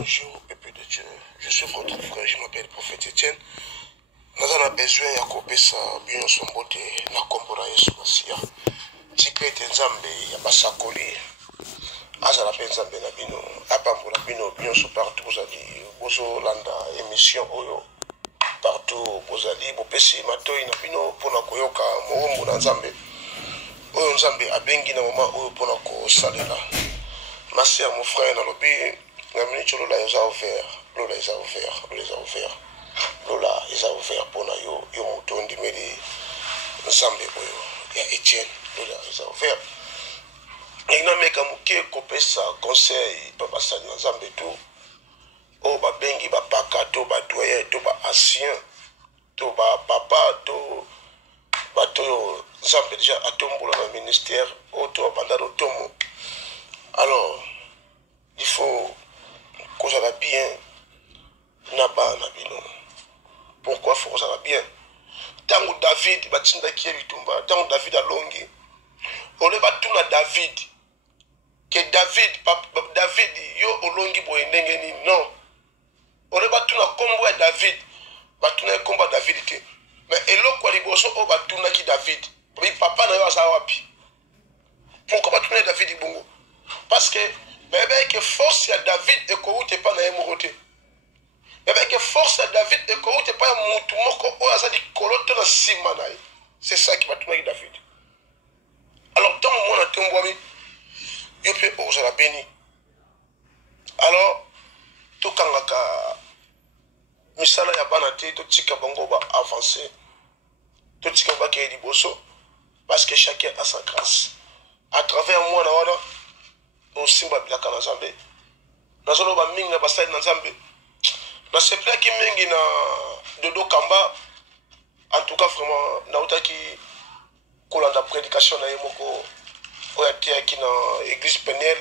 bonjour, peuple de Dieu. Je suis votre frère, je m'appelle Prophète Etienne. Nous avons besoin de kopesa bien son beauté na kombora Yesu Masia. Tikete nzambe ya basakoli. Azala pe nzambe na bino. Apambola bino bien so partout bozali. Bozo landa émission oyo. Partout bozali bopesi matoi na bino pona koyoka moombo na nzambe. Oyo nzambe abengi na mama oyo pona ko salela. Merci à mon frère dans le pays. Lola les a ouvert. Lola les a ouvert. Lola les a ouvert. Lola les a ouvert pour na yo mouton di meli nzambe oyo ya Etienne. Lola les a ouvert. Et na meka muke kopesa conseil papa sa nzambe tout. O ba bengi ba paka to ba doyen to ba ancien to ba papa to ba to nzambe déjà atombola na ministère o to bandalo tomo. Alors, il faut que ça va bien. Pourquoi il faut que ça va bien? Tant que David, tant que David a longué, on est battu à David. Que David, yo olongi boy nengeni non. On est battu à combo à David. Battu à combat David. Mais elo kwa liboso o battu na ki David. Oui, papa na yo sa wapi. Pourquoi battu na David bongo? Parce que bébé que force à David et que tu pas na émoroté. Bébé que force à David et que tu pas mutu moko o azali koloto na simanaï. C'est ça qui va tourner David. Alors tant moi na tomboami, yo pe o za la béni. Alors to kangaka misala ya banate to tika bango ba avancer. To tika ba ke liboso parce que chacun a sa grâce. À travers moi na wana au simba bilaka na Nzambe nazolo ba mingi na basali na Nzambe na sepla ki mingi na dodo kamba. En tout cas vraiment na utaki kolanda prédication na yemoko oya tia ki na église Penel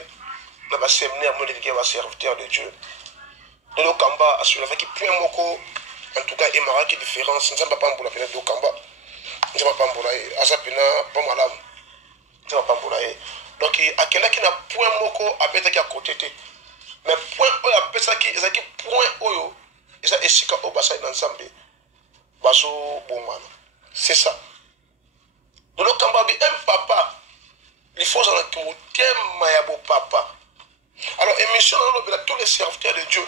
na ba séminaire mo dédié ba serviteur de Dieu dodo kamba asula ki point moko. En tout cas il m'a qui différence Nzamba pambola pena dodo kamba Nzamba pambola asapina pas malamu Nzamba pambola. Donc, il y a quelqu'un qui n'a point moko à bête qui a côté. Mais point oyo a pesa qui ezaki point oyo eza esika o basai dans Nzambe. Baso bomana. C'est ça. Donc le kambabi un papa, il faut ça que mon thème ya bo papa. Alors émission là tous les serviteurs de Dieu.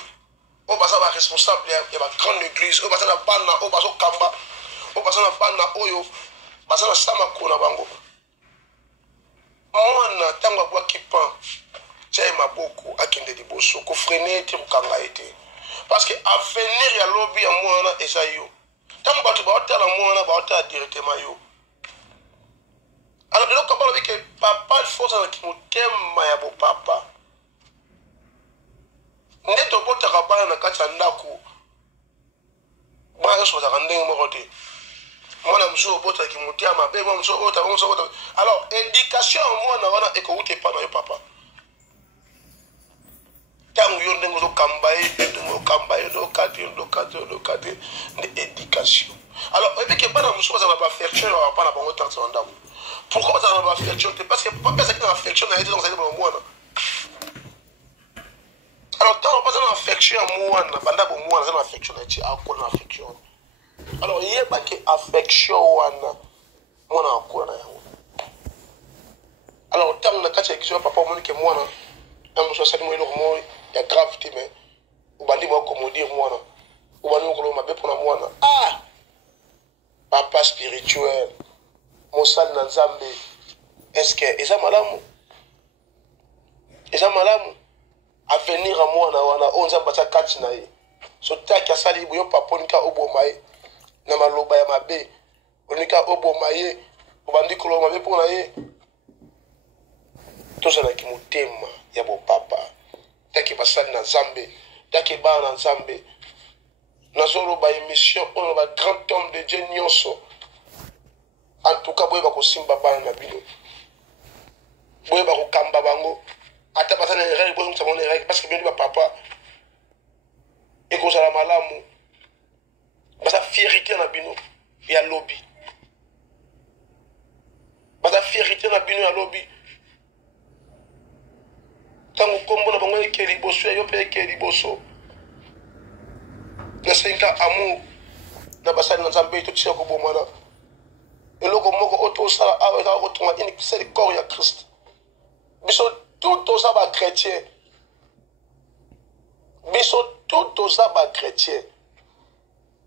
O basa ba responsable ya ba grande église, o basa na bana, o baso kamba, o basa na bana oyo, basa na sama kona bango. Moi, tango kwa kipan tchai maboko akende liboso ko freiner ti kanga ete parce que avenir ya lobby ya mwana eza yo tango batu ba otala mwana ba otala directement yo. Alors de l'autre côté que papa il faut ça qui mutema ya bo papa ndeto bota kabana na kati ndako ba yo so za ndenge moko te. Mwana mso bota ki mutema be mwana mso bota. Alors éducation mwana wana ekouté pas na yo papa. Tango yo ndengo kambaye do cadre de éducation. Alors et que bana mso za ba affection pas na bango tant ndako. Pourquoi ça na ba affection? Parce que papa ça qui na affection na été dans cette mwana. Alors tant on passe na affection mwana banda bo mwana ça na affection na été akona na affection. Alors, il y a pas que affection wana mwana akona yango. Alors, tant on a kacha kisho papa moni ke mwana amuso sali mo iloko ya gravité mais ubandi mo accommodé mwana. Ubandi ko lo mabe pona mwana. Ah! Papa spirituel. Mosal na Nzambe. Est-ce que eza malamu? Eza malamu? Avenir à mwana wana onza bata kachi na ye. So taki asali buyo papa nika obomaye. Na maloba ya mabe onika oboma ye obandi kolo mabe pona ye toza na kimutema ya bo papa taki basali na Nzambe taki ba na Nzambe nazolo ba émission on ba grand homme de Dieu nyonso. En tout cas boye ba ko simba ba na bino boye ba ko kamba bango ata basana règle bo ça mona règle parce que bien ba papa et ko sala malamu. Basa fierté na bino ya lobby. Basa fierté na bino ya lobby. Tango kombo na bango eke liboso yo pe eke liboso na senka amour na basali na nzambe to tia ko bomana eloko moko oto sala awa ka ko tonga ini c'est le corps ya Christ biso tout osa ba chrétien biso tout osa ba chrétien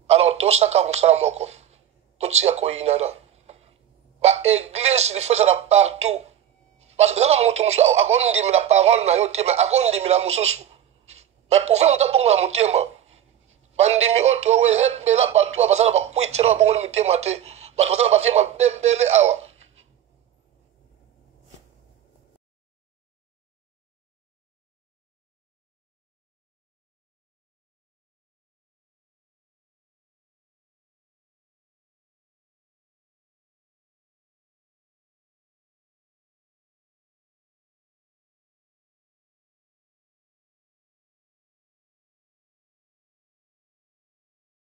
alors to saka ko sala moko to tia ko inana ba église il faut ça partout parce que ça monte musu akondi la parole na yo tema akondi la mususu mais pouvez monter bongo la motema bandimi oto we bela bato abasala ba kuitira bongo le motema te bato basala ba fiema bebele awa